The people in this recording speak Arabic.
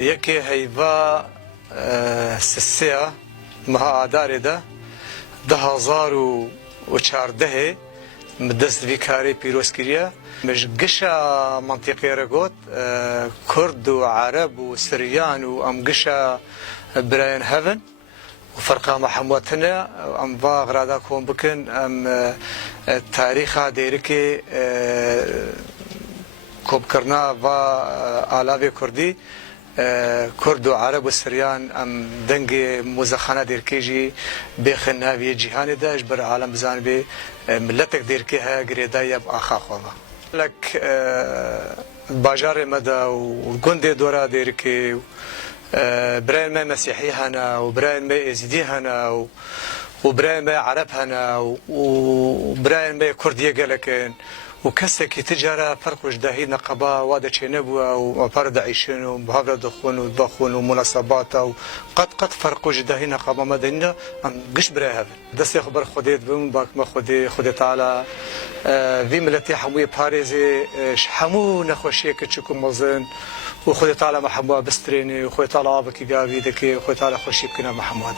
یکی هیوا سسیا مها آداره ده 2014 مدست ویکاری پیروز کریه مش قشا منطقه رقوت كرد وعرب وسريان وام قشا براين هيفن وفرقا محموتنا ام باغ راداكم بكن ام تاريخا ديركي كوب كرنا با آلاوي كردي كرد وعرب وسريان ام دنگي مزخانه ديركيجي بخنا في جهان داش بر عالم بزان بي ملتك ديركي ها غريدايا باخا خوما لك باجار مدى وقندي دورا ديركي براين ما مسيحي هنا وبراين ما ازيدي هنا وبراين ما عرب هنا وبراين ما كردية قالكين وكسكي تجارة فرق وجداهي نقبا وادا تشينبوا ومبارد عيشين ومهابرة دخون ودبخون ومناسبات قد فرق وجداهي نقبا مدينة ام قش براي هذا دستي خبر خديت بم باك ما خدي تعالى في ملتي حموية باريزي شحمو نخوشي كتشكم مزن وخدي تعالى محموها بستريني وخدي تعالى عابكي قابي دكي وخدي تعالى خوشي بكنا محموها